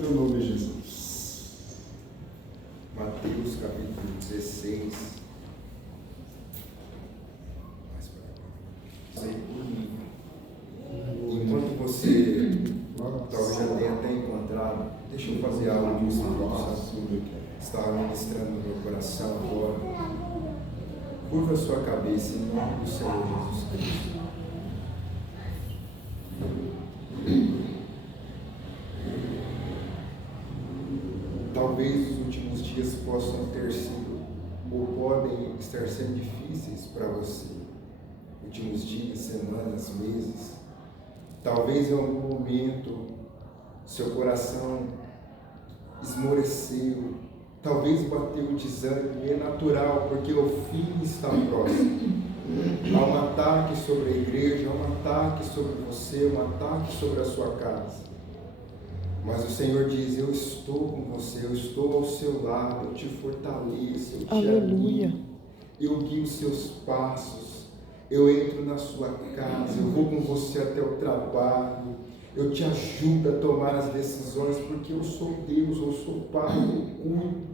teu nome, Jesus. Mateus capítulo 16. Mais para cá. Enquanto você talvez já tenha até encontrado, deixa eu fazer algo que o Espírito Santo está ministrando no meu coração agora. Curva a sua cabeça em nome do Senhor Jesus Cristo. Talvez os últimos dias possam ter sido ou podem estar sendo difíceis para você. Últimos dias, semanas, meses. Talvez em algum momento seu coração esmoreceu. Talvez bateu o desânimo. E é natural, porque o fim está próximo. Há um ataque sobre a igreja, há um ataque sobre você, um ataque sobre a sua casa. Mas o Senhor diz: eu estou com você, eu estou ao seu lado, eu te fortaleço, eu te animo, eu guio os seus passos, eu entro na sua casa, eu vou com você até o trabalho, eu te ajudo a tomar as decisões, porque eu sou Deus, eu sou Pai, eu cuido.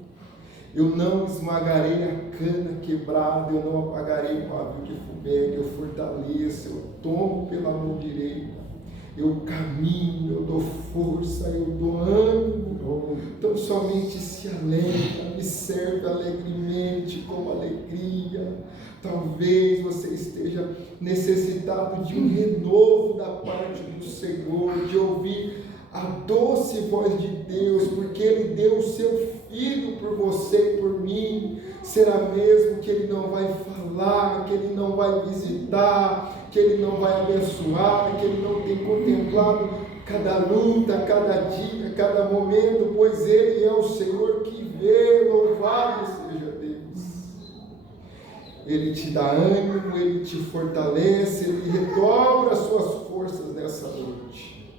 Eu não esmagarei a cana quebrada, eu não apagarei o pavio que fumega, eu fortaleço, eu tomo pela mão direita. Eu caminho, eu dou força, eu dou ânimo. Então somente se alegra, me serve alegremente, com alegria. Talvez você esteja necessitado de um renovo da parte do Senhor, de ouvir a doce voz de Deus, porque Ele deu o seu Filho por você e por mim. Será mesmo que Ele não vai falar, que Ele não vai visitar, que Ele não vai abençoar, que Ele não tem contemplado cada luta, cada dia, cada momento, pois Ele é o Senhor que vê. Louvado seja Deus. Ele te dá ânimo, Ele te fortalece, Ele redobra as suas forças nessa noite.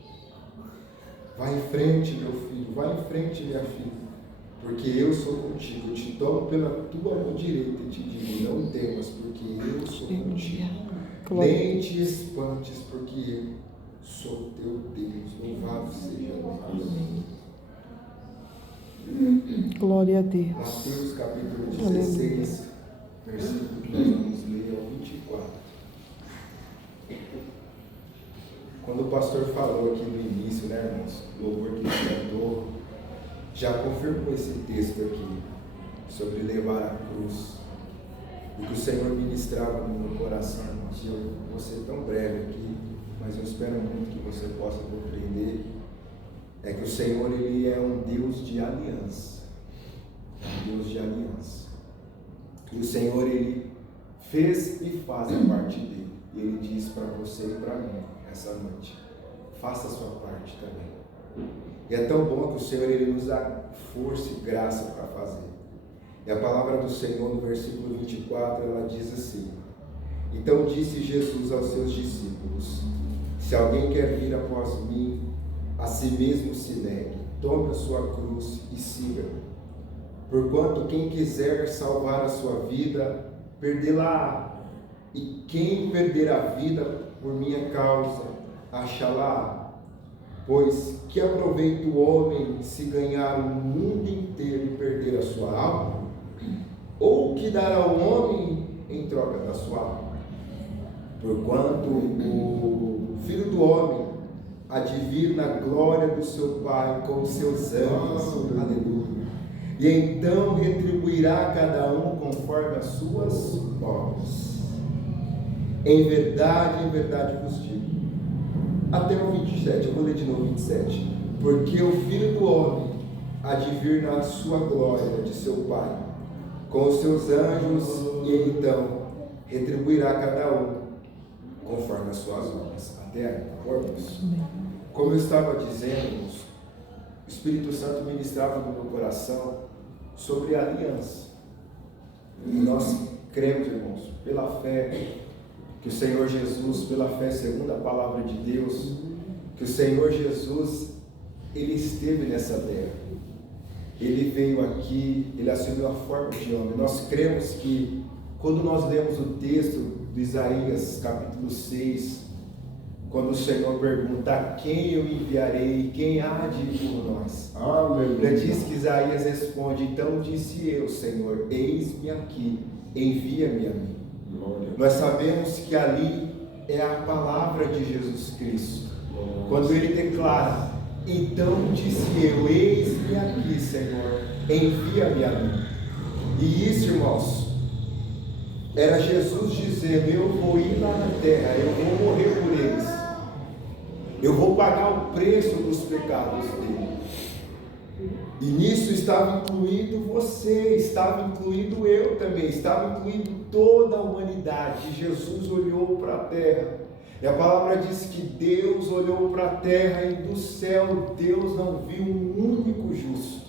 Vai em frente, meu filho, vai em frente, minha filha, porque eu sou contigo. Eu te tomo pela tua mão direita e te digo: não temas, porque eu sou contigo. Nem te espantes, porque eu sou teu Deus. Louvado seja Deus. Glória a Deus. Mateus capítulo 16, versículo que nós vamos ler ao 24. Quando o pastor falou aqui no início, né, irmãos, o louvor que ele cantou, já confirmou esse texto aqui, sobre levar a cruz. O que o Senhor ministrava no meu coração, irmãos, e eu vou ser tão breve aqui, mas eu espero muito que você possa compreender, é que o Senhor, Ele é um Deus de aliança. É um Deus de aliança. E o Senhor, Ele fez e faz a parte dele. E Ele diz para você e para mim, essa noite: faça a sua parte também. E é tão bom que o Senhor, Ele nos dá força e graça para fazer. E a palavra do Senhor no versículo 24, ela diz assim: então disse Jesus aos seus discípulos: se alguém quer vir após mim, a si mesmo se negue, tome a sua cruz e siga-me. Porquanto quem quiser salvar a sua vida, perdê-la-á. E quem perder a vida por minha causa, achá-la. Pois que aproveita o homem se ganhar o mundo inteiro e perder a sua alma? Ou que dará o homem em troca da sua alma? Porquanto o Filho do Homem há de vir na glória do seu Pai com os seus anjos, aleluia, e então retribuirá cada um conforme as suas obras. Em verdade vos digo, até o 27, eu vou ler de novo 27, porque o Filho do Homem há de vir na sua glória de seu Pai, com os seus anjos, e então retribuirá cada um conforme as suas obras. Até aí, tá bom, irmãos? Como eu estava dizendo, irmãos, o Espírito Santo ministrava no meu coração sobre a aliança. E nós cremos, irmãos, pela fé, que o Senhor Jesus, pela fé segundo a palavra de Deus, que o Senhor Jesus, Ele esteve nessa terra. Ele veio aqui, Ele assumiu a forma de homem. Nós cremos que, quando nós lemos o texto de Isaías, capítulo 6, quando o Senhor pergunta: a quem eu enviarei, quem há de ir por nós? Aleluia. Diz que Isaías responde: então disse eu, Senhor, eis-me aqui, envia-me a mim. Glória. Nós sabemos que ali é a palavra de Jesus Cristo. Quando ele declara: então disse eu, eis-me aqui, Senhor, envia-me a mim. E isso, irmãos, era Jesus dizendo: eu vou ir lá na terra, eu vou morrer por eles, eu vou pagar o preço dos pecados dele. E nisso estava incluído você, estava incluído eu também, estava incluído toda a humanidade. Jesus olhou para a terra, e a palavra diz que Deus olhou para a terra e do céu Deus não viu um único justo.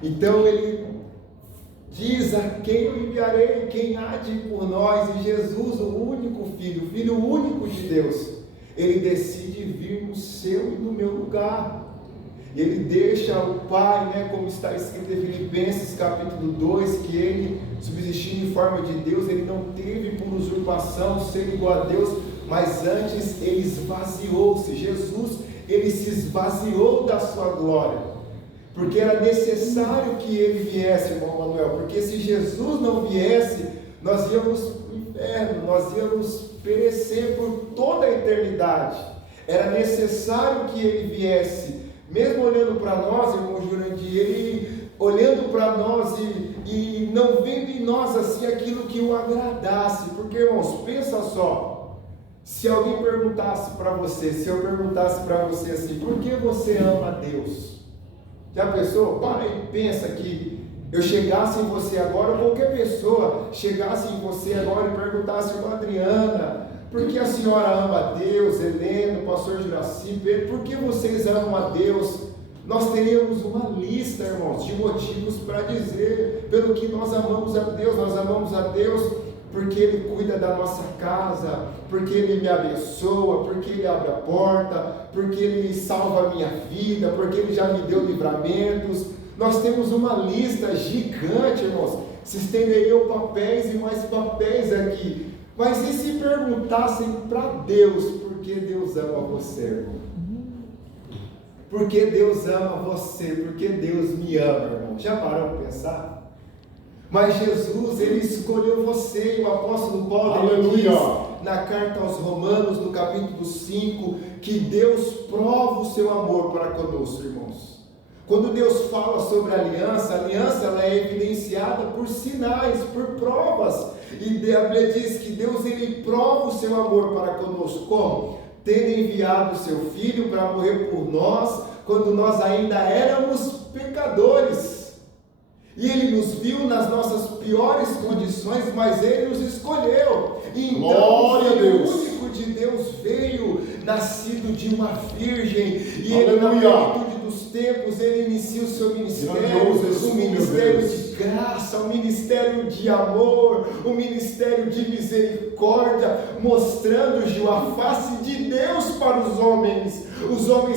Então ele diz: a quem eu enviarei, quem há de ir por nós? E Jesus, o único Filho, o Filho único de Deus, ele decide vir no seu e no meu lugar. Ele deixa o Pai, como está escrito em Filipenses capítulo 2, que ele, subsistindo em forma de Deus, ele não teve por usurpação ser igual a Deus, mas antes ele esvaziou-se. Jesus, ele se esvaziou da sua glória, porque era necessário que ele viesse, irmão Manuel, porque se Jesus não viesse, nós íamos para o inferno, nós íamos perecer por toda a eternidade. Era necessário que ele viesse, mesmo olhando para nós, irmão Jurandir, ele olhando para nós e não vendo em nós assim aquilo que o agradasse. Porque, irmãos, pensa só, se alguém perguntasse para você, se eu perguntasse para você assim: por que você ama a Deus? Já pensou? Para e pensa que eu chegasse em você agora, ou qualquer pessoa chegasse em você agora e perguntasse: irmã Adriana, por que a senhora ama a Deus? Helena, o pastor Juraci, Pedro, por que vocês amam a Deus? Nós teríamos uma lista, irmãos, de motivos para dizer pelo que nós amamos a Deus. Nós amamos a Deus porque Ele cuida da nossa casa, porque Ele me abençoa, porque Ele abre a porta, porque Ele salva a minha vida, porque Ele já me deu livramentos. Nós temos uma lista gigante, irmãos. Se estenderiam papéis e mais papéis aqui. Mas e se perguntassem para Deus: por que Deus ama você, irmão? Por que Deus ama você? Por que Deus me ama, irmão? Já parou para pensar? Mas Jesus, Ele escolheu você. E o apóstolo Paulo, ele diz na carta aos Romanos, no capítulo 5, que Deus prova o seu amor para conosco, irmãos. Quando Deus fala sobre a aliança ela é evidenciada por sinais, por provas. E a Bíblia diz que Deus, Ele prova o seu amor para conosco. Como? Tendo enviado o seu Filho para morrer por nós, quando nós ainda éramos pecadores. E Ele nos viu nas nossas piores condições, mas Ele nos escolheu. E então o Filho único de Deus veio, nascido de uma virgem, e Ele, na plenitude dos tempos, Ele inicia o seu ministério, um ministério de graça, um ministério de amor, um ministério de misericórdia, mostrando, Gil, a face de Deus para os homens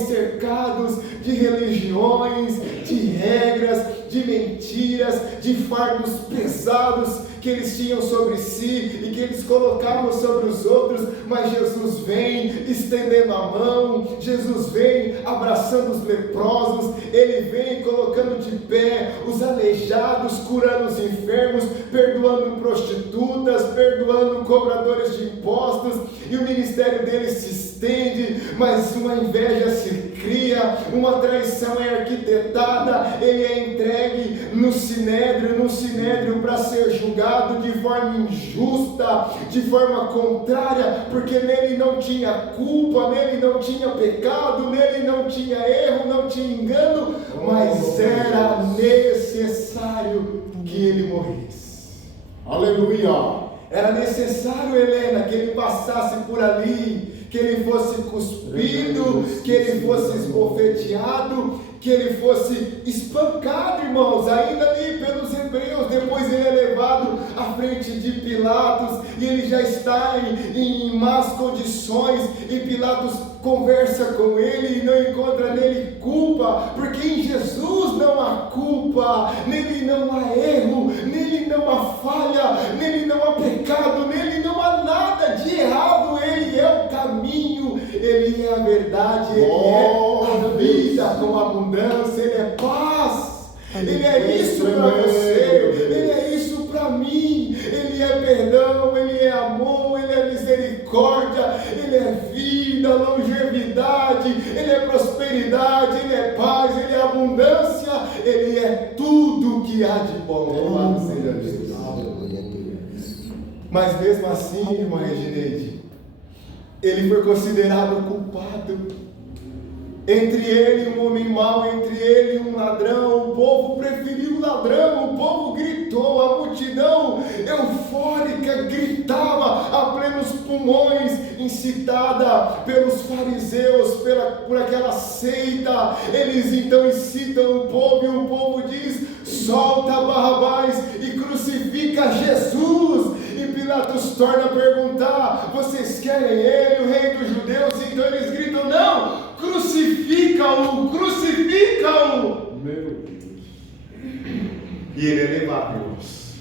cercados de religiões, de regras, de mentiras, de fardos pesados que eles tinham sobre si e que eles colocavam sobre os outros. Mas Jesus vem estendendo a mão, Jesus vem abraçando os leprosos, Ele vem colocando de pé os aleijados, curando os enfermos, perdoando prostitutas, perdoando cobradores de impostos, e o ministério dele se estende, mas uma inveja se cria, uma traição é arquitetada, ele é entregue no sinédrio para ser julgado de forma injusta, de forma contrária, porque nele não tinha culpa, nele não tinha pecado, nele não tinha erro, não tinha engano, mas era necessário que ele morresse. Aleluia! Era necessário, Helena, que ele passasse por ali, que ele fosse cuspido, que ele fosse esbofeteado, que ele fosse espancado, irmãos, ainda ali pelos hebreus. Depois ele é levado à frente de Pilatos, e ele já está em más condições, e Pilatos conversa com ele e não encontra nele culpa, porque em Jesus não há culpa, nele não há erro, nele não há falha, nele não há pecado, nele não há nada de errado. Ele é o caminho, ele é a verdade, ele é a vida com abundância, ele é paz Ele é isso para você, Ele é isso para mim. Ele é perdão, Ele é amor, Ele é misericórdia, Ele é vida, longevidade, Ele é prosperidade, Ele é paz, Ele é abundância, Ele é tudo que há de bom. Louvado seja Deus. Mas mesmo assim, irmã Regineide, ele foi considerado culpado. Entre ele um homem mau, entre ele um ladrão, o povo preferiu o ladrão, o povo gritou, a multidão eufórica gritava a plenos pulmões, incitada pelos fariseus, por aquela seita. Eles então incitam o povo e o povo diz: solta Barrabás e crucifica Jesus. E Pilatos torna a perguntar: vocês querem ele, o rei dos judeus? Então eles gritam: não, crucifica-o, crucifica-o. Meu Deus. E ele é levado, irmãos,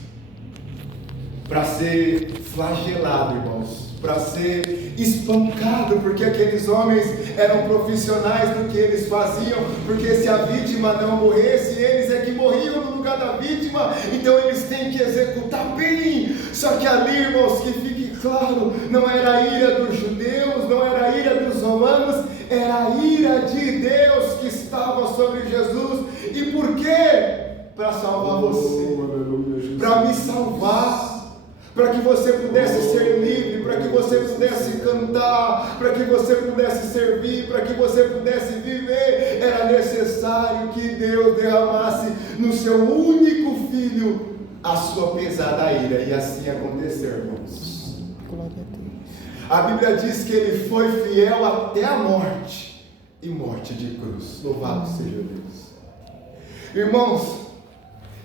para ser flagelado, irmãos, para ser espancado, porque aqueles homens eram profissionais no que eles faziam, porque se a vítima não morresse, eles é que morriam no lugar da vítima, então eles têm que executar bem. Só que ali, irmãos, que fique claro, não era a ira dos judeus, não era a ira dos romanos, era a ira de Deus que estava sobre Jesus. E por quê? Para salvar você, para me salvar, para que você pudesse ser livre, para que você pudesse cantar, para que você pudesse servir, para que você pudesse viver. Era necessário que Deus derramasse no seu único filho a sua pesada ira, e assim aconteceu, irmãos. A Bíblia diz que ele foi fiel até a morte, e morte de cruz. Louvado seja Deus. Irmãos,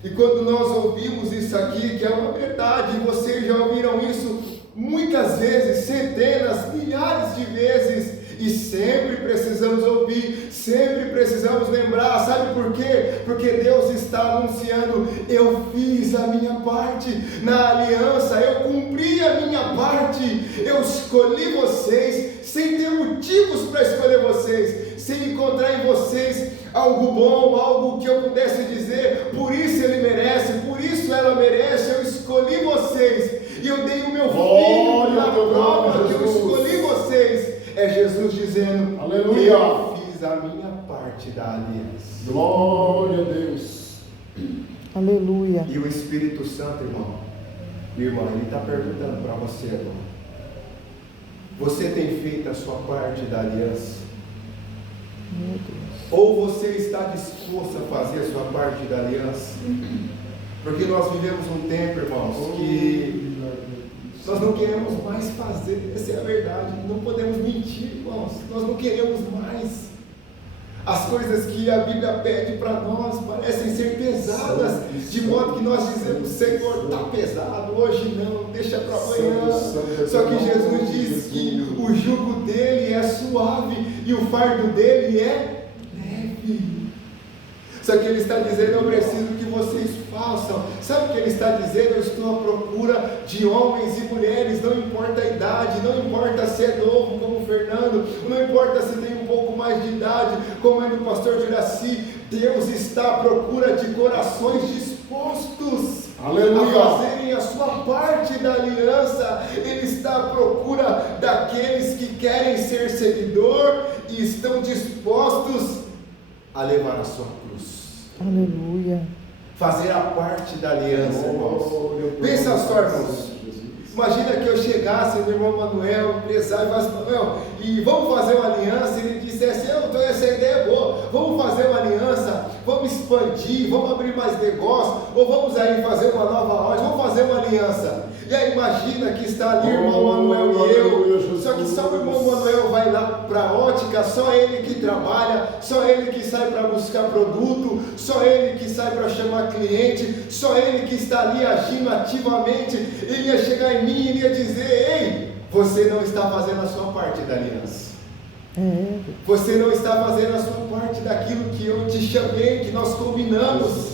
e quando nós ouvimos isso aqui, que é uma verdade, vocês já ouviram isso muitas vezes, centenas, milhares de vezes, e sempre precisamos ouvir, sempre precisamos lembrar. Sabe por quê? Porque Deus está anunciando: eu fiz a minha parte na aliança, eu cumpri a minha parte, eu escolhi vocês, sem ter motivos para escolher vocês, sem encontrar em vocês algo bom, algo que eu pudesse dizer, por isso ele merece, por isso ela merece, eu escolhi vocês, e eu dei o meu filho na prova que eu escolhi vocês. É Jesus dizendo: aleluia, eu fiz a minha parte da aliança. Glória a Deus. Aleluia. E o Espírito Santo, irmão, irmã, ele está perguntando para você agora: você tem feito a sua parte da aliança? Meu Deus. Ou você está disposto a fazer a sua parte da aliança? Porque nós vivemos um tempo, irmãos, que nós não queremos mais fazer. Essa é a verdade, não podemos mentir, irmãos. Nós não queremos mais. As coisas que a Bíblia pede para nós parecem ser pesadas, de modo que nós dizemos: Senhor, está pesado, hoje não, deixa para amanhã. Só que Jesus diz que o jugo dele é suave e o fardo dele é leve. Só que ele está dizendo: eu preciso que vocês façam. Sabe o que ele está dizendo? Eu estou à procura de homens e mulheres, não importa a idade, não importa se é novo como o Fernando, não importa se tem um pouco mais de idade, como é do pastor Juraci. Deus está à procura de corações dispostos, aleluia, a fazerem a sua parte da aliança. Ele está à procura daqueles que querem ser seguidor e estão dispostos a levar a sua cruz. Aleluia. Fazer a parte da aliança, irmãos. Pensa só, irmãos. Imagina que eu chegasse, meu irmão Manuel, empresário, e falasse: Manuel, e vamos fazer uma aliança. E ele dissesse: essa ideia é boa, vamos fazer uma aliança, vamos expandir, vamos abrir mais negócio, ou vamos aí fazer uma nova loja, vamos fazer uma aliança. E aí imagina que está ali o irmão Manuel e eu, só que só o irmão Manuel vai lá para a ótica, só ele que trabalha, só ele que sai para buscar produto, só ele que sai para chamar cliente, só ele que está ali agindo ativamente. Ele ia chegar em mim e iria dizer: ei, você não está fazendo a sua parte da aliança. Você não está fazendo a sua parte daquilo que eu te chamei, que nós combinamos.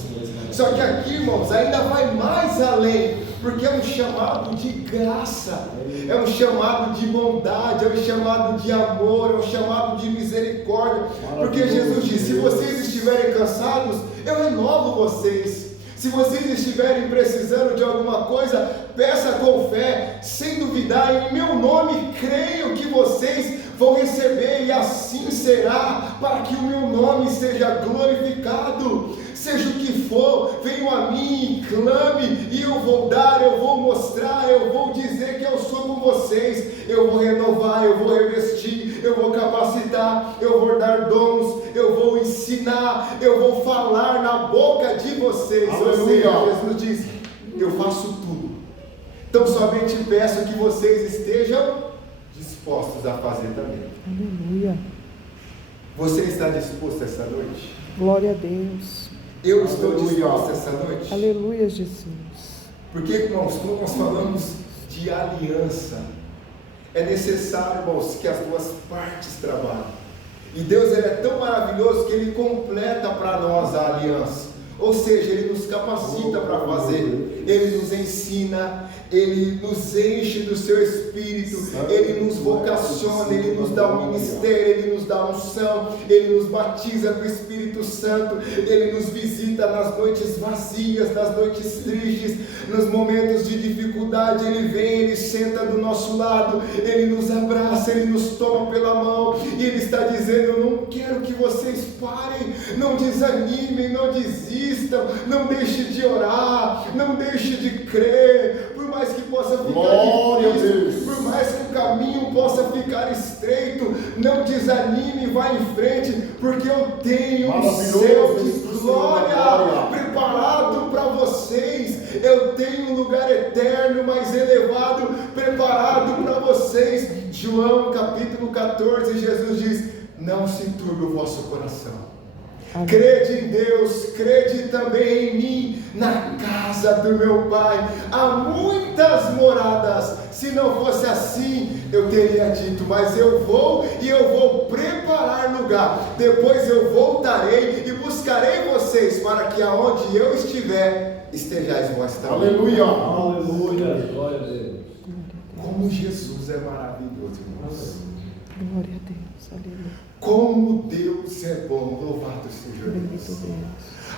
Só que aqui, irmãos, ainda vai mais além, porque é um chamado de graça, é um chamado de bondade, é um chamado de amor, é um chamado de misericórdia. Porque Jesus disse: se vocês estiverem cansados, eu renovo vocês. Se vocês estiverem precisando de alguma coisa, peça com fé, sem duvidar, em meu nome creio que vocês vão receber, e assim será, para que o meu nome seja glorificado. Seja o que for, venham a mim e clame, e eu vou dar, eu vou mostrar, eu vou dizer que eu sou com vocês, eu vou renovar, eu vou revestir, eu vou capacitar, eu vou dar dons, eu vou ensinar, eu vou falar na boca de vocês. Ou seja, Jesus diz, eu faço tudo. Então somente peço que vocês estejam dispostos a fazer também. Aleluia. Você está disposto essa noite? Glória a Deus. Eu estou disposto essa noite? Aleluia, Jesus. Porque, irmãos, quando nós falamos de aliança, é necessário, irmãos, que as duas partes trabalhem. E Deus, ele é tão maravilhoso que Ele completa para nós a aliança. Ou seja, Ele nos capacita para fazer, Ele nos ensina, Ele nos enche do Seu Espírito, Ele nos vocaciona, Ele nos dá um ministério, Ele nos dá unção, Ele nos batiza com o Espírito Santo, Ele nos visita nas noites vazias, nas noites tristes, nos momentos de dificuldade. Ele vem, Ele senta do nosso lado, Ele nos abraça, Ele nos toma pela mão, e Ele está dizendo, eu não quero que vocês parem, não desanimem, não desistam, não deixe de orar, não deixe de crer, por mais que possa ficar difícil, por mais que o caminho possa ficar estreito, não desanime, vá em frente, porque eu tenho um céu de glória preparado para vocês, eu tenho um lugar eterno, mais elevado, preparado para vocês. João capítulo 14, Jesus diz, não se turbe o vosso coração. Amém. Crede em Deus, crede também em mim. Na casa do meu Pai há muitas moradas. Se não fosse assim, eu teria dito, mas eu vou e eu vou preparar lugar. Depois eu voltarei e buscarei vocês, para que aonde eu estiver, estejais vós também. Aleluia! Aleluia! Glória a Deus! Como Jesus é maravilhoso, irmãos. Glória a Deus, aleluia. Como Deus é bom, louvado seja Deus.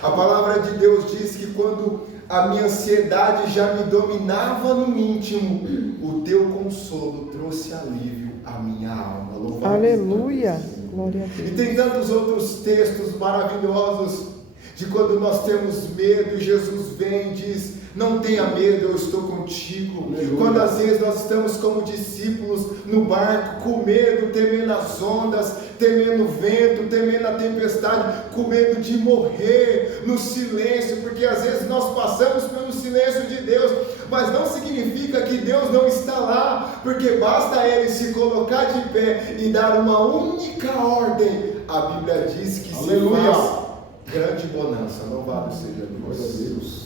A palavra de Deus diz que quando a minha ansiedade já me dominava no íntimo, o teu consolo trouxe alívio à minha alma. Louvado aleluia, glória a Deus. E tem tantos outros textos maravilhosos de quando nós temos medo e Jesus vem e diz, não tenha medo, eu estou contigo. Aleluia. Quando às vezes nós estamos como discípulos no barco, com medo, temendo as ondas, temendo o vento, temendo a tempestade, com medo de morrer no silêncio, porque às vezes nós passamos pelo silêncio de Deus, mas não significa que Deus não está lá, porque basta Ele se colocar de pé e dar uma única ordem. A Bíblia diz que aleluia, se faz grande bonança. Louvado seja Deus.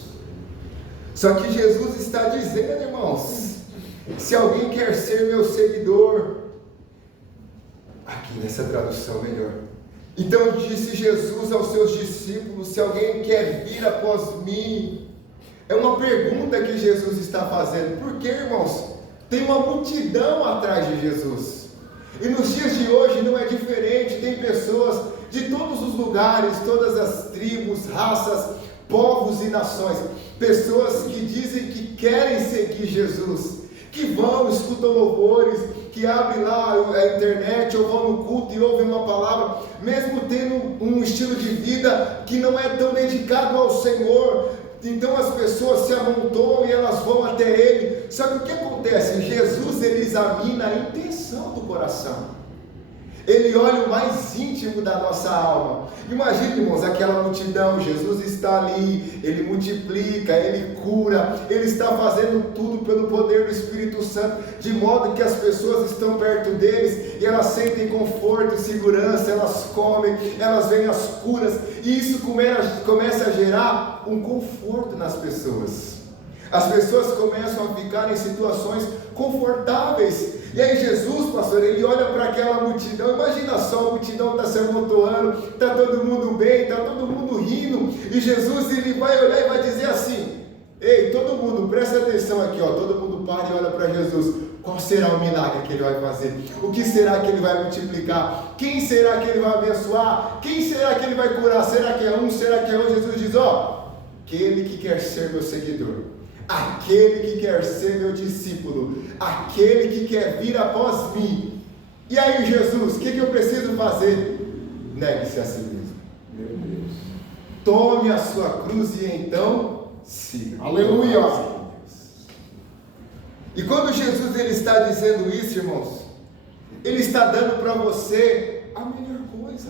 Só que Jesus está dizendo, irmãos, se alguém quer ser meu seguidor, aqui nessa tradução melhor, então disse Jesus aos seus discípulos, se alguém quer vir após mim, é uma pergunta que Jesus está fazendo, porque, irmãos, tem uma multidão atrás de Jesus, e nos dias de hoje não é diferente, tem pessoas de todos os lugares, todas as tribos, raças, povos e nações, pessoas que dizem que querem seguir Jesus, que vão, escutam louvores, que abrem lá a internet ou vão no culto e ouvem uma palavra, mesmo tendo um estilo de vida que não é tão dedicado ao Senhor. Então as pessoas se amontoam e elas vão até Ele. Só que o que acontece? Jesus, Ele examina a intenção do coração. Ele olha o mais íntimo da nossa alma. Imagine, irmãos, aquela multidão, Jesus está ali, Ele multiplica, Ele cura, Ele está fazendo tudo pelo poder do Espírito Santo, de modo que as pessoas estão perto deles, e elas sentem conforto e segurança, elas comem, elas veem as curas, e isso começa a gerar um conforto nas pessoas. As pessoas começam a ficar em situações confortáveis. E aí Jesus, pastor, ele olha para aquela multidão. Imagina só, a multidão está se amontoando, está todo mundo bem, está todo mundo rindo. E Jesus, ele vai olhar e vai dizer assim, ei, todo mundo, presta atenção aqui, ó, todo mundo para e olha para Jesus. Qual será o milagre que Ele vai fazer? O que será que Ele vai multiplicar? Quem será que ele vai abençoar? Quem será que ele vai curar? Será que é um? Será que é outro? Jesus diz, aquele que quer ser meu seguidor, aquele que quer ser meu discípulo, aquele que quer vir após mim. E aí, Jesus, o que eu preciso fazer? Negue-se a si mesmo. Meu Deus. Tome a sua cruz e então siga. Aleluia. E quando Jesus ele está dizendo isso, irmãos, ele está dando para você a melhor coisa.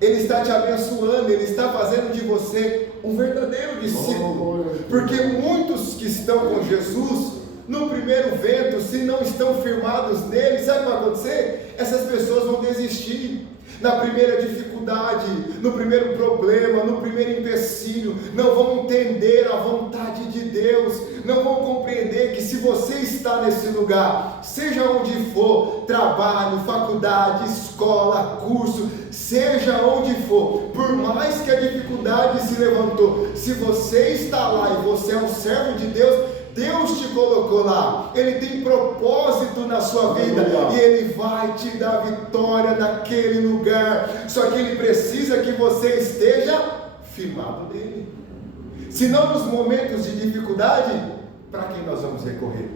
Ele está te abençoando, ele está fazendo de você um verdadeiro discípulo. Porque muitos que estão com Jesus, no primeiro vento, se não estão firmados nele, sabe o que vai acontecer? Essas pessoas vão desistir. Na primeira dificuldade, no primeiro problema, no primeiro empecilho, não vão entender a vontade de Deus, não vão compreender que se você está nesse lugar, seja onde for, trabalho, faculdade, escola, curso, seja onde for, por mais que a dificuldade se levantou, se você está lá e você é um servo de Deus, Deus te colocou lá, Ele tem propósito na sua vida e Ele vai te dar vitória naquele lugar, só que Ele precisa que você esteja firmado nele. Senão nos momentos de dificuldade, para quem nós vamos recorrer?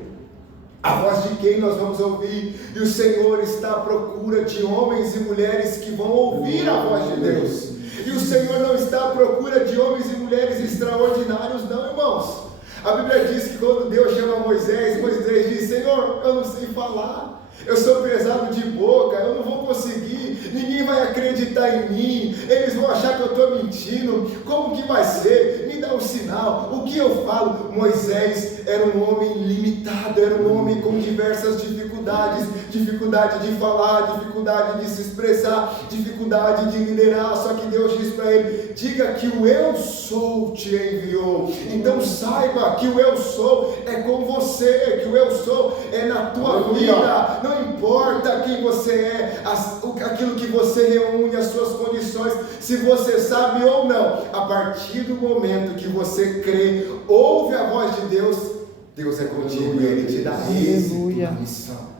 A voz de quem nós vamos ouvir? E o Senhor está à procura de homens e mulheres que vão ouvir a voz de Deus. E o Senhor não está à procura de homens e mulheres extraordinários não, irmãos. A Bíblia diz que quando Deus chama Moisés, Moisés diz, Senhor, eu não sei falar, eu sou pesado de boca, eu não vou conseguir, ninguém vai acreditar em mim, eles vão achar que eu estou mentindo, como que vai ser? Me dá um sinal, o que eu falo? Moisés era um homem limitado, era um homem com diversas dificuldades, dificuldade de falar, dificuldade de se expressar, dificuldade de liderar, só que Deus diz para ele, diga que o eu sou te enviou, então saiba que o eu sou é com você, que o eu sou é na tua vida, não importa quem você é, aquilo que você reúne, as suas condições, se você sabe ou não, a partir do momento que você crê, ouve a voz de Deus, Deus é contigo e Ele te dá êxito na missão.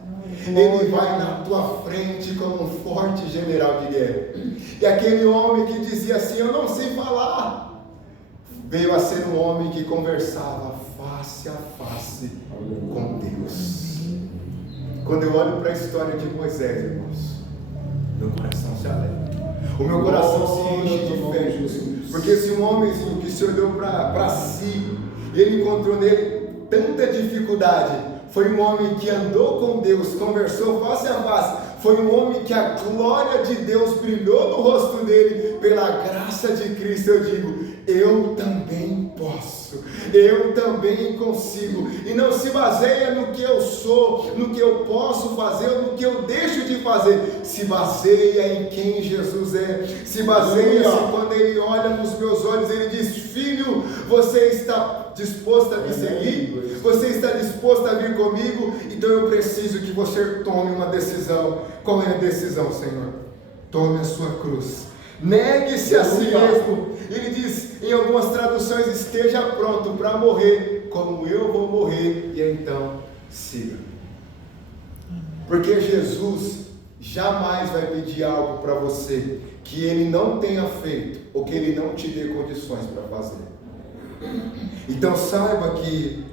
Ele vai na tua frente como um forte general de guerra. E aquele homem que dizia assim, eu não sei falar, veio a ser um homem que conversava face a face com Deus. Quando eu olho para a história de Moisés, irmãos, meu coração se alegra. O meu coração se enche de fé, Jesus. Porque se um homenzinho que se olhou para si, ele encontrou nele tanta dificuldade, foi um homem que andou com Deus, conversou face a face, foi um homem que a glória de Deus brilhou no rosto dele, pela graça de Cristo. Eu digo, eu também posso, eu também consigo, e não se baseia no que eu sou, no que eu posso fazer, ou no que eu deixo de fazer, se baseia em quem Jesus é, se baseia quando Ele olha nos meus olhos, Ele diz, filho, você está disposto a me seguir? Você está disposto a vir comigo? Então eu preciso que você tome uma decisão. Qual é a decisão, Senhor? Tome a sua cruz, negue-se a si mesmo. Ele diz em algumas traduções, esteja pronto para morrer como eu vou morrer, e então siga. Porque Jesus jamais vai pedir algo para você que Ele não tenha feito, ou que Ele não te dê condições para fazer. Então saiba que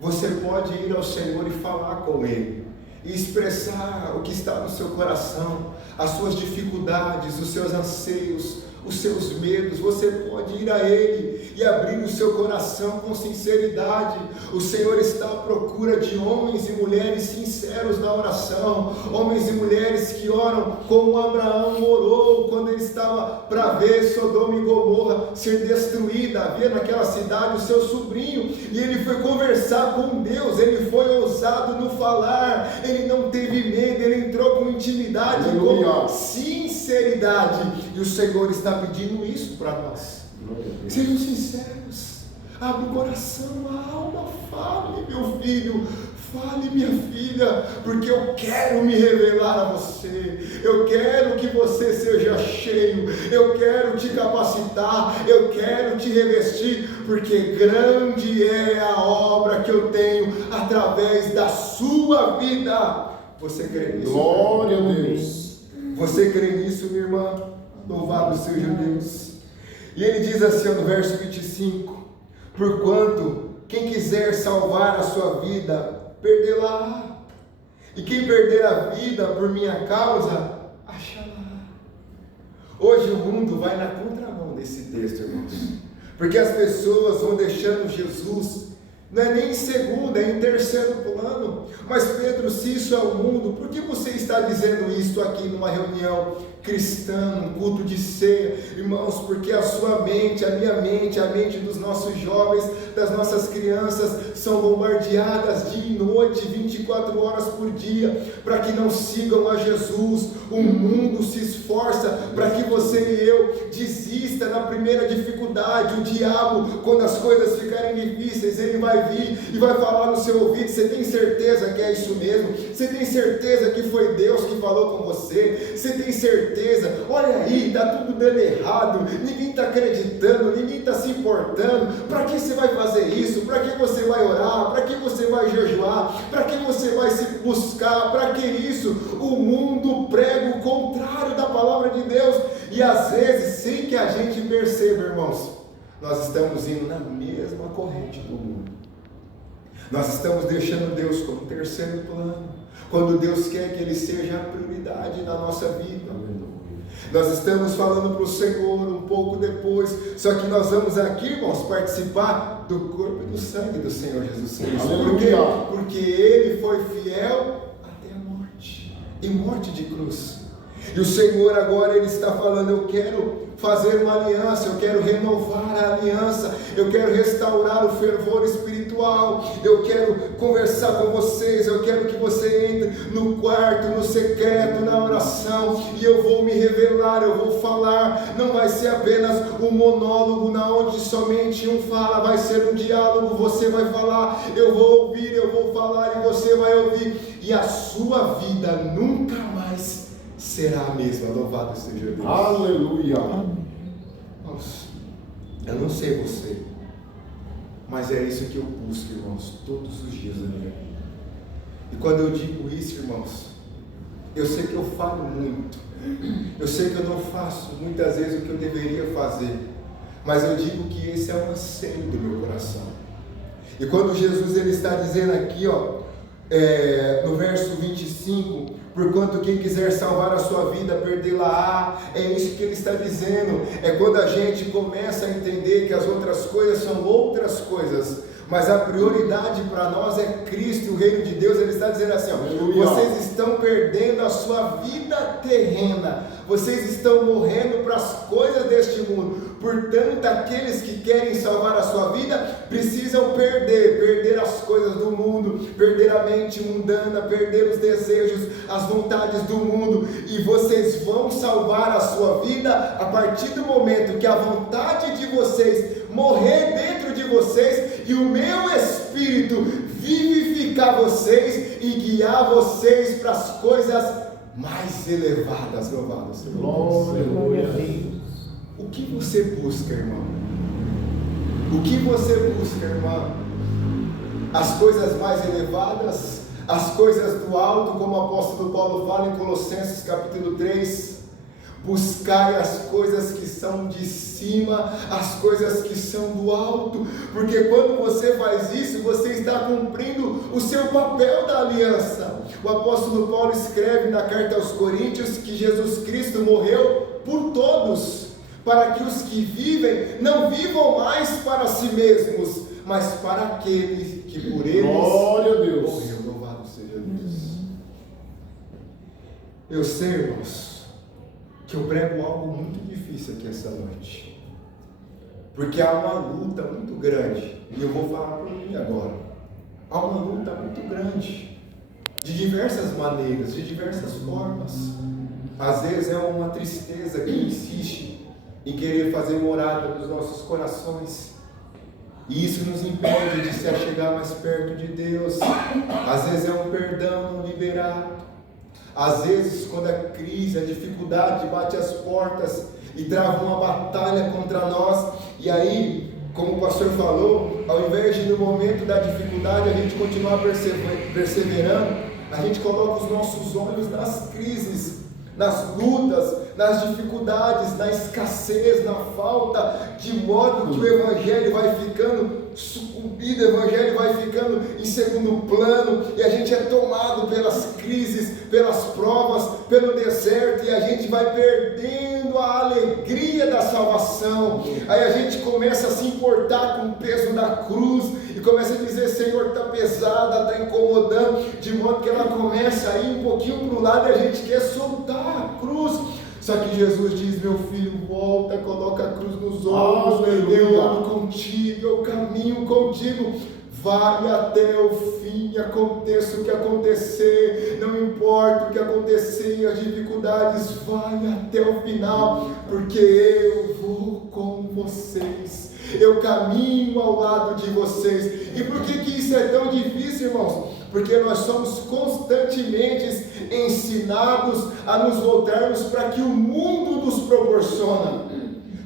você pode ir ao Senhor e falar com Ele, e expressar o que está no seu coração, as suas dificuldades, os seus anseios, os seus medos. Você pode ir a Ele e abrir o seu coração com sinceridade. O Senhor está à procura de homens e mulheres sinceros na oração, homens e mulheres que oram como Abraão orou quando ele estava para ver Sodoma e Gomorra ser destruída. Havia naquela cidade o seu sobrinho, e ele foi conversar com Deus, ele foi ousado no falar, ele não teve medo, ele entrou com intimidade, com sinceridade, e o Senhor está pedindo isso para nós. Sejam sinceros, abre o coração, a alma, fale, meu filho, fale, minha filha, porque eu quero me revelar a você, eu quero que você seja cheio, eu quero te capacitar, eu quero te revestir, porque grande é a obra que eu tenho através da sua vida. Você crê nisso? Glória a Deus. Você crê nisso, minha irmã? Louvado seja Deus. E ele diz assim no verso 25: porquanto quem quiser salvar a sua vida, perdê-la. E quem perder a vida por minha causa, achará. Hoje o mundo vai na contramão desse texto, irmãos. Porque as pessoas vão deixando Jesus, não é nem em segundo, é em terceiro plano. Mas Pedro, se isso é o mundo, por que você está dizendo isso aqui numa reunião cristã, num culto de ceia? Irmãos, porque a sua mente, a minha mente, a mente dos nossos jovens, das nossas crianças, são bombardeadas dia e noite, 24 horas por dia, para que não sigam a Jesus. O mundo se esforça para que você e eu desista na primeira dificuldade. O diabo, quando as coisas ficarem difíceis, ele vai vir e vai falar no seu ouvido: você tem certeza que é isso mesmo? Você tem certeza que foi Deus que falou com você? Você tem certeza? Olha aí, está tudo dando errado, ninguém está acreditando, ninguém está se importando. Para que você vai fazer isso? Para que você vai orar? Para que você vai jejuar? Para que você vai se buscar? Para que isso? O mundo prega o contrário da palavra de Deus, e às vezes, sem que a gente perceba, irmãos, nós estamos indo na mesma corrente do mundo. Nós estamos deixando Deus como terceiro plano, quando Deus quer que Ele seja a prioridade na nossa vida. Nós estamos falando para o Senhor um pouco depois, só que nós vamos aqui, irmãos, participar do corpo e do sangue do Senhor Jesus Cristo. Por quê? Porque Ele foi fiel até a morte, e morte de cruz. E o Senhor agora, Ele está falando: eu quero fazer uma aliança, eu quero renovar a aliança, eu quero restaurar o fervor espiritual, eu quero conversar com vocês, eu quero que você entre no quarto, no secreto, na oração, e eu vou me revelar, eu vou falar. Não vai ser apenas um monólogo, na onde somente um fala, vai ser um diálogo. Você vai falar, eu vou ouvir, eu vou falar, e você vai ouvir, e a sua vida nunca mais será a mesma. Louvado seja Deus. Aleluia. Nossa, eu não sei você, mas é isso que eu busco, irmãos, todos os dias da minha vida. E quando eu digo isso, irmãos, eu sei que eu falo muito, eu sei que eu não faço muitas vezes o que eu deveria fazer, mas eu digo que esse é um anseio do meu coração. E quando Jesus, ele está dizendo aqui, no verso 25: porquanto quem quiser salvar a sua vida, perdê-la-á. É isso que ele está dizendo. É quando a gente começa a entender que as outras coisas são outras coisas, mas a prioridade para nós é Cristo, o reino de Deus. Ele está dizendo assim: vocês estão perdendo a sua vida terrena, vocês estão morrendo para as coisas deste mundo. Portanto, aqueles que querem salvar a sua vida precisam perder as coisas do mundo, perder a mente mundana, perder os desejos, as vontades do mundo, e vocês vão salvar a sua vida a partir do momento que a vontade de vocês morrer dentro de vocês, e o meu Espírito vivificar vocês e guiar vocês para as coisas mais elevadas. Louvado seja Deus. Glória a Deus. O que você busca, irmão? O que você busca, irmã? As coisas mais elevadas, as coisas do alto, como o apóstolo Paulo fala em Colossenses capítulo 3. Buscai as coisas que são de cima, as coisas que são do alto, porque quando você faz isso, você está cumprindo o seu papel da aliança. O apóstolo Paulo escreve na carta aos Coríntios que Jesus Cristo morreu por todos, para que os que vivem não vivam mais para si mesmos, mas para aquele que por eles morreu. Louvado seja Deus. Eu sei, irmãos, que eu prego algo muito difícil aqui essa noite, porque há uma luta muito grande, e eu vou falar por mim agora. Há uma luta muito grande, de diversas maneiras, de diversas formas. Às vezes é uma tristeza que insiste em querer fazer morada nos nossos corações, e isso nos impede de se achegar mais perto de Deus. Às vezes é um perdão não liberado. Às vezes, quando a crise, a dificuldade bate as portas e trava uma batalha contra nós, e aí, como o pastor falou, ao invés de no momento da dificuldade a gente continuar perseverando, a gente coloca os nossos olhos nas crises, nas lutas, nas dificuldades, na escassez, na falta, de modo que o Evangelho vai ficando sucumbido, o Evangelho vai ficando em segundo plano, e a gente é tomado pelas crises, pelas provas, pelo deserto, e a gente vai perdendo a alegria da salvação. Aí a gente começa a se importar com o peso da cruz, e começa a dizer: Senhor, está pesada, está incomodando, de modo que ela começa a ir um pouquinho para o lado, e a gente quer soltar a cruz. Só que Jesus diz: meu filho, volta, coloca a cruz nos ombros, eu ando contigo, eu caminho contigo, vai até o fim, aconteça o que acontecer, não importa o que acontecer, as dificuldades, vai até o final, porque eu vou com vocês, eu caminho ao lado de vocês. E por que isso é tão difícil, irmãos? Porque nós somos constantemente ensinados a nos voltarmos para que o mundo nos proporciona,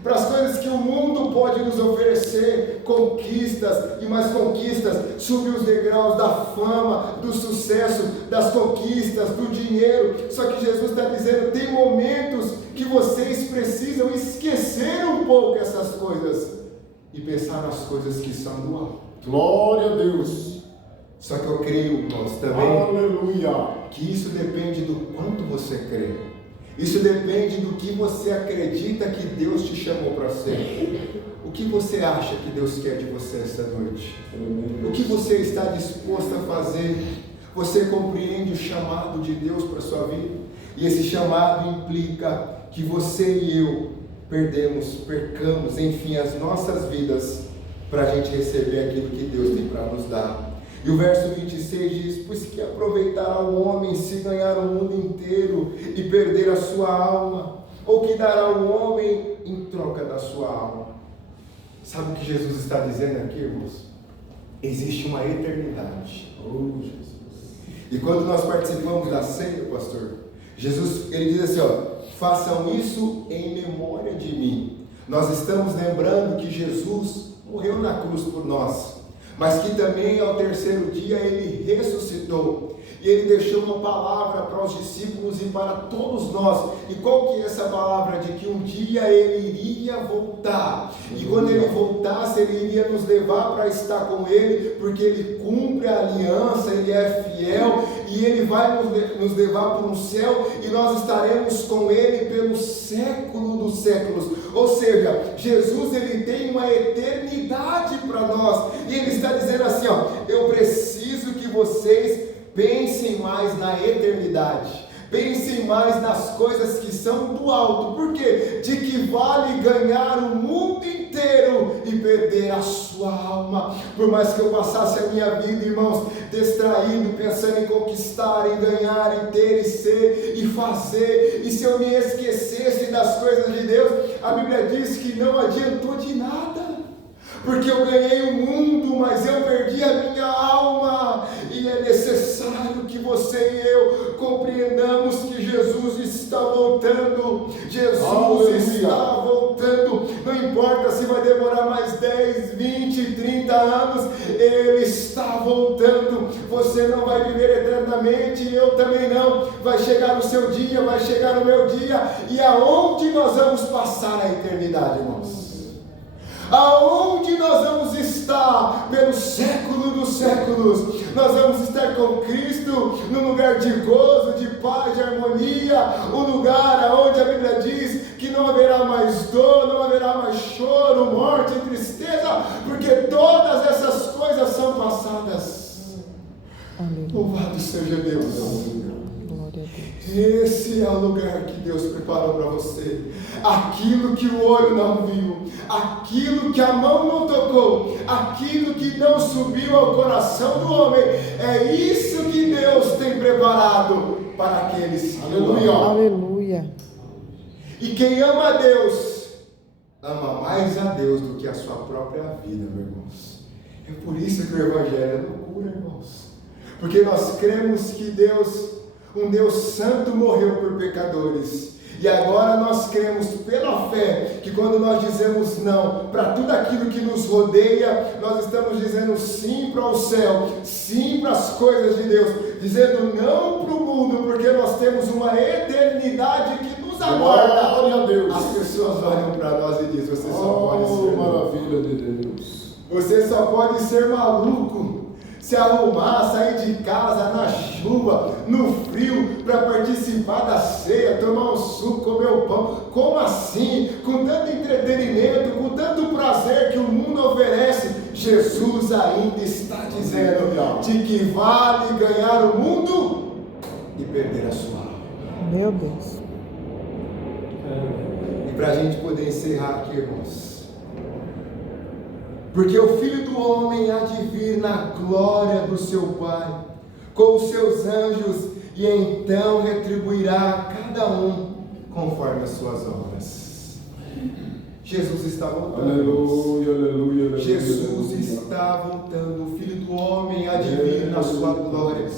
para as coisas que o mundo pode nos oferecer, conquistas e mais conquistas, subir os degraus da fama, do sucesso, das conquistas, do dinheiro. Só que Jesus está dizendo: tem momentos que vocês precisam esquecer um pouco essas coisas e pensar nas coisas que são do alto. Glória a Deus. Só que eu creio, irmãos, também, aleluia, que isso depende do quanto você crê. Isso depende do que você acredita que Deus te chamou para ser. O que você acha que Deus quer de você essa noite? O que você está disposto a fazer? Você compreende o chamado de Deus para a sua vida? E esse chamado implica que você e eu percamos, enfim, as nossas vidas, para a gente receber aquilo que Deus tem para nos dar. E o verso 26 diz: pois que aproveitará o homem se ganhar o mundo inteiro e perder a sua alma? Ou que dará o homem em troca da sua alma? Sabe o que Jesus está dizendo aqui, irmãos? Existe uma eternidade. Oh, Jesus. E quando nós participamos da ceia, pastor, Jesus, ele diz assim, façam isso em memória de mim. Nós estamos lembrando que Jesus morreu na cruz por nós, mas que também ao terceiro dia ele ressuscitou, e ele deixou uma palavra para os discípulos e para todos nós. E qual que é essa palavra? De que um dia ele iria voltar, e quando ele voltasse, ele iria nos levar para estar com ele, porque ele cumpre a aliança, ele é fiel, e ele vai nos levar para um céu, e nós estaremos com ele pelo século dos séculos. Ou seja, Jesus, ele tem uma eternidade para nós, e ele está dizendo assim, eu preciso que vocês pensem mais na eternidade, pensem mais nas coisas que são do alto. Por quê? De que vale ganhar o mundo inteiro e perder a sua alma? Por mais que eu passasse a minha vida, irmãos, distraído, pensando em conquistar, em ganhar, em ter e ser e fazer, e se eu me esquecesse das coisas de Deus, a Bíblia diz que não adiantou de nada, porque eu ganhei o mundo, mas eu perdi a minha alma. E é necessário que você e eu compreendamos que Jesus está voltando. Jesus está voltando. Não importa se vai demorar mais 10, 20, 30 anos, Ele está voltando. Você não vai viver eternamente, eu também não. Vai chegar o seu dia, vai chegar o meu dia. E aonde nós vamos passar a eternidade, irmãos? Aonde nós vamos estar pelo século dos séculos? Nós vamos estar com Cristo num lugar de gozo, de paz, de harmonia, um lugar onde a Bíblia diz que não haverá mais dor, não haverá mais choro, morte e tristeza, porque todas essas coisas são passadas. Amém. Louvado seja Deus. Glória a Deus. Esse é o lugar que Deus preparou para você. Aquilo que o olho não viu, aquilo que a mão não tocou, aquilo que não subiu ao coração do homem, é isso que Deus tem preparado para aqueles que o amam. Aleluia. E quem ama a Deus, ama mais a Deus do que a sua própria vida, meus irmãos. É por isso que o Evangelho é loucura, irmãos. Porque nós cremos que Deus, um Deus santo, morreu por pecadores. E agora nós cremos pela fé que quando nós dizemos não para tudo aquilo que nos rodeia, nós estamos dizendo sim para o céu, sim para as coisas de Deus, dizendo não para o mundo, porque nós temos uma eternidade que nos aguarda. Glória a Deus. As pessoas olham para nós e dizem: você só pode ser maravilha de Deus. Você só pode ser maluco, se arrumar, sair de casa na chuva, no frio, para participar da ceia, tomar um suco, comer o pão. Como assim? Com tanto entretenimento, com tanto prazer que o mundo oferece, Jesus ainda está dizendo de que vale ganhar o mundo e perder a sua alma. Meu Deus. E para a gente poder encerrar aqui, irmãos, porque o Filho do Homem há de vir na glória do seu Pai, com os seus anjos, e então retribuirá a cada um conforme as suas obras. Jesus está voltando. Aleluia, aleluia, aleluia. Jesus está voltando. O Filho do Homem há de vir na sua glória,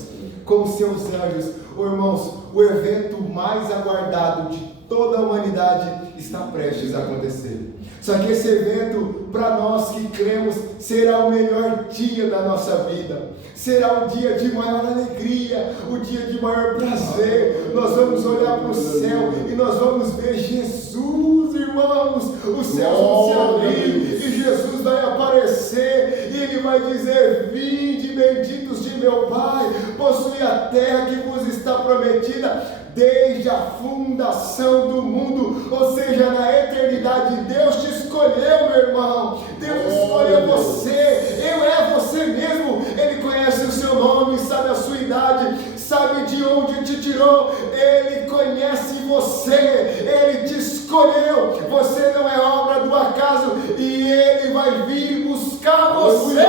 com os seus anjos. Oh, irmãos, o evento mais aguardado de toda a humanidade está prestes a acontecer. Só que esse evento, para nós que cremos, será o melhor dia da nossa vida. Será o dia de maior alegria, o dia de maior prazer. Nós vamos olhar para o céu e nós vamos ver Jesus, irmãos. Os céus vão se abrir e Jesus vai aparecer e Ele vai dizer: vinde, benditos de meu Pai, possui a terra que vos está prometida desde a fundação do mundo. Ou seja, na eternidade, Deus te escolheu, meu irmão. Deus escolheu você. Eu é você mesmo. Ele conhece o seu nome, sabe a sua idade, sabe de onde te tirou. Ele conhece você. Ele te escolheu. Você não é obra do acaso e Ele vai vir buscar você.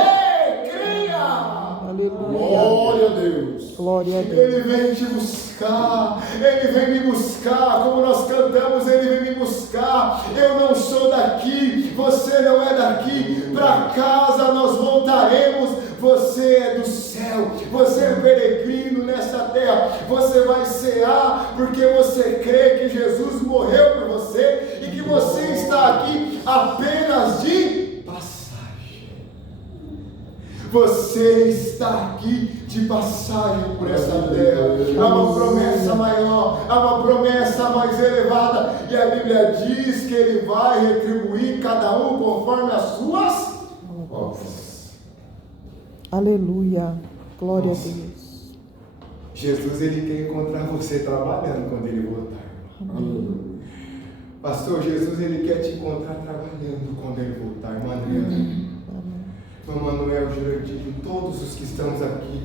Glória a Deus. Glória a Deus. Ele vem te buscar, Ele vem me buscar, como nós cantamos, Ele vem me buscar. Eu não sou daqui, você não é daqui, para casa nós voltaremos. Você é do céu, você é peregrino nessa terra, você vai cear, porque você crê que Jesus morreu por você e que você está aqui apenas de você está aqui de passagem por essa terra. Há uma promessa maior, há uma promessa mais elevada, e a Bíblia diz que Ele vai retribuir cada um conforme as suas obras. Aleluia. Glória a Deus. Jesus, Ele quer encontrar você trabalhando quando Ele voltar. Amém. Pastor, Jesus, Ele quer te encontrar trabalhando quando Ele voltar. Irmã Adriana, Irmão Manuel, Gerardinho, todos os que estamos aqui,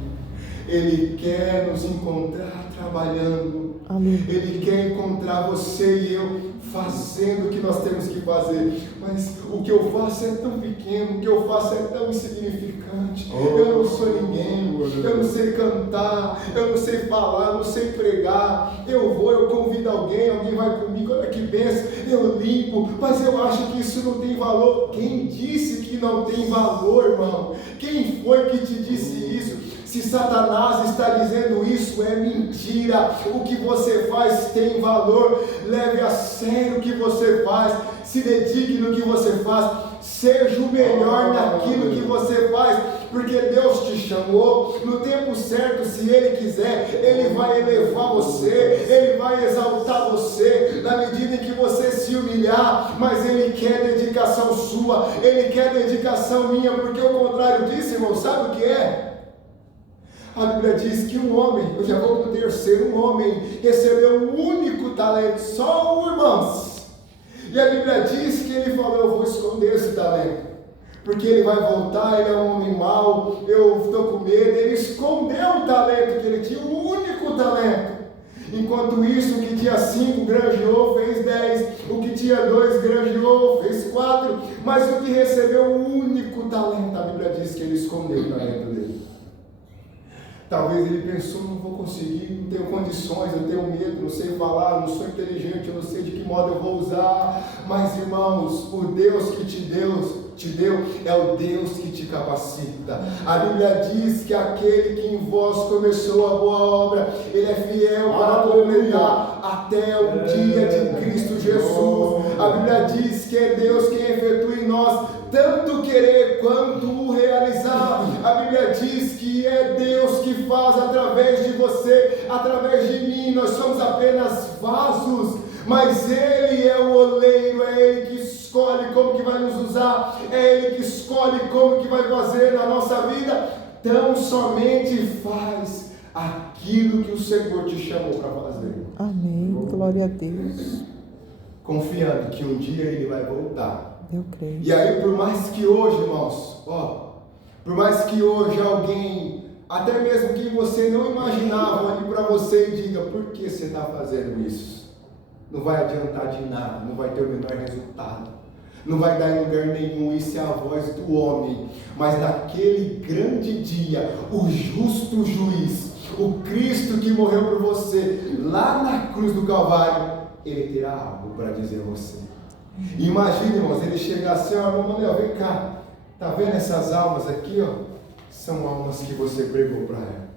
Ele quer nos encontrar trabalhando. Amém. Ele quer encontrar você e eu fazendo o que nós temos que fazer. Mas o que eu faço é tão pequeno, o que eu faço é tão insignificante. Eu não sou ninguém, eu não sei cantar, eu não sei falar, eu não sei pregar. Eu vou, eu convido alguém vai comigo, olha que benção, eu limpo, mas eu acho que isso não tem valor. Quem disse que não tem valor, irmão? Quem foi que te disse isso? Se Satanás está dizendo isso, é mentira. O que você faz tem valor. Leve a sério o que você faz. Se dedique no que você faz. Seja o melhor naquilo que você faz, porque Deus te chamou. No tempo certo, se Ele quiser, Ele vai elevar você, Ele vai exaltar você, na medida em que você se humilhar. Mas Ele quer dedicação sua, Ele quer dedicação minha, porque o contrário disso, irmão, sabe o que é? A Bíblia diz que um homem, eu já vou para o terceiro, um homem recebeu um único talento, só um, irmãos. E a Bíblia diz que ele falou: eu vou esconder esse talento, porque ele vai voltar, ele é um homem mau, eu estou com medo. Ele escondeu o talento que ele tinha, o único talento. Enquanto isso, o que tinha 5 granjeou, fez 10, o que tinha 2 granjeou, fez 4, mas o que recebeu um único talento, a Bíblia diz que ele escondeu o talento dele. Talvez ele pensou: não vou conseguir, não tenho condições, eu tenho medo, não sei falar, não sou inteligente, eu não sei de que modo eu vou usar. Mas, irmãos, o Deus que te deu te deu, é o Deus que te capacita. A Bíblia diz que aquele que em vós começou a boa obra, Ele é fiel para completar até o dia de Cristo Jesus. A Bíblia diz que é Deus quem efetua em nós tanto querer quanto o realizar. A Bíblia diz que é Deus que faz através de você, através de mim. Nós somos apenas vasos, mas Ele é o oleiro, é Ele que escolhe como que vai nos usar, é Ele que escolhe como que vai fazer na nossa vida. Tão somente faz aquilo que o Senhor te chamou para fazer. Amém. Glória a Deus. Confiando que um dia Ele vai voltar. Eu creio. E aí, por mais que hoje, irmãos, por mais que hoje alguém, até mesmo que você não imaginava, olhe para você e diga: por que você está fazendo isso? Não vai adiantar de nada, não vai ter o menor resultado, não vai dar em lugar nenhum. Isso é a voz do homem. Mas naquele grande dia, o justo juiz, o Cristo que morreu por você, lá na cruz do Calvário, Ele terá algo para dizer a você. Imagina, irmãos, Ele chegar assim: ó, irmão Manuel, vem cá, tá vendo essas almas aqui, ó? São almas que você pregou para ela.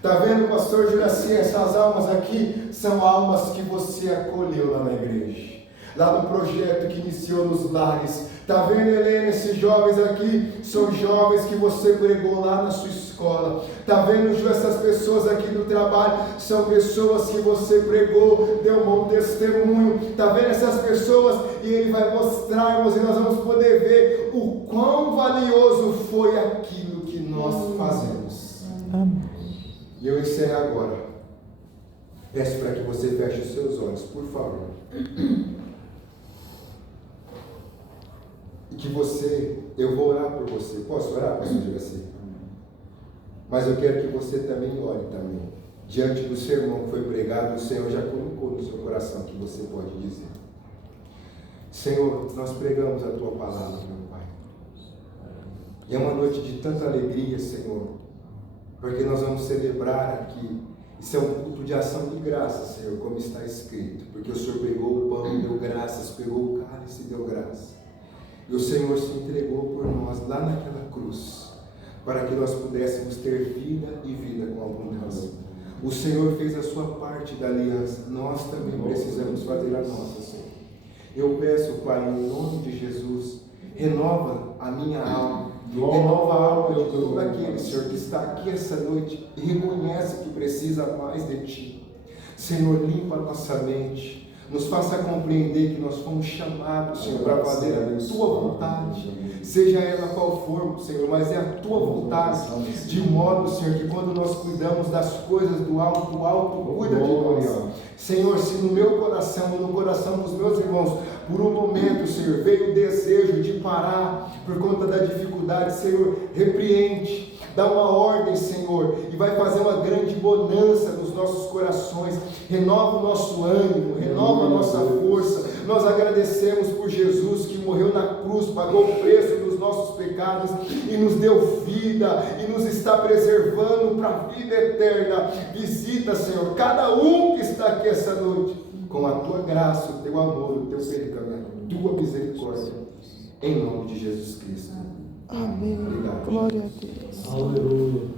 Tá vendo, pastor Juraci, essas almas aqui são almas que você acolheu lá na igreja, lá no projeto que iniciou nos lares. Tá vendo, Helena, esses jovens aqui são jovens que você pregou lá na sua escola. Tá vendo, Ju, essas pessoas aqui do trabalho são pessoas que você pregou, deu um bom testemunho. Tá vendo essas pessoas? E Ele vai mostrar, irmãos, e nós vamos poder ver o quão valioso foi aquilo que nós fazemos. Amém. E eu encerro agora. Peço para que você feche os seus olhos, por favor. E que eu vou orar por você. Posso orar, pastor Juraci? Mas eu quero que você também ore também. Diante do sermão que foi pregado, o Senhor já colocou no seu coração que você pode dizer. Senhor, nós pregamos a Tua palavra, meu Pai. E é uma noite de tanta alegria, Senhor, porque nós vamos celebrar aqui. Isso é um culto de ação de graças, Senhor, como está escrito. Porque o Senhor pegou o pão, deu graças, pegou o cálice e deu graças. E o Senhor se entregou por nós lá naquela cruz, para que nós pudéssemos ter vida e vida com abundância. O Senhor fez a sua parte da aliança, nós também precisamos fazer a nossa, Senhor. Eu peço, Pai, em nome de Jesus, renova a minha alma, renova a alma de todo aquele, Senhor, que está aqui essa noite e reconhece que precisa mais de Ti. Senhor, limpa a nossa mente, nos faça compreender que nós fomos chamados, Senhor, para fazer a Tua vontade, seja ela qual for, Senhor, mas é a Tua vontade, de modo, Senhor, que quando nós cuidamos das coisas do alto, o alto cuida de nós. Senhor, se no meu coração ou no coração dos meus irmãos, por um momento, Senhor, veio o desejo de parar por conta da dificuldade, Senhor, repreende, dá uma ordem, Senhor, e vai fazer uma grande bonança nos nossos corações, renova o nosso ânimo, renova a nossa força. Nós agradecemos por Jesus que morreu na cruz, pagou o preço dos nossos pecados e nos deu vida e nos está preservando para a vida eterna. Visita, Senhor, cada um que está aqui essa noite, com a Tua graça, o Teu amor, o Teu perdão, a Tua misericórdia, em nome de Jesus Cristo. Amém. Obrigado. Glória a Deus. Aleluia.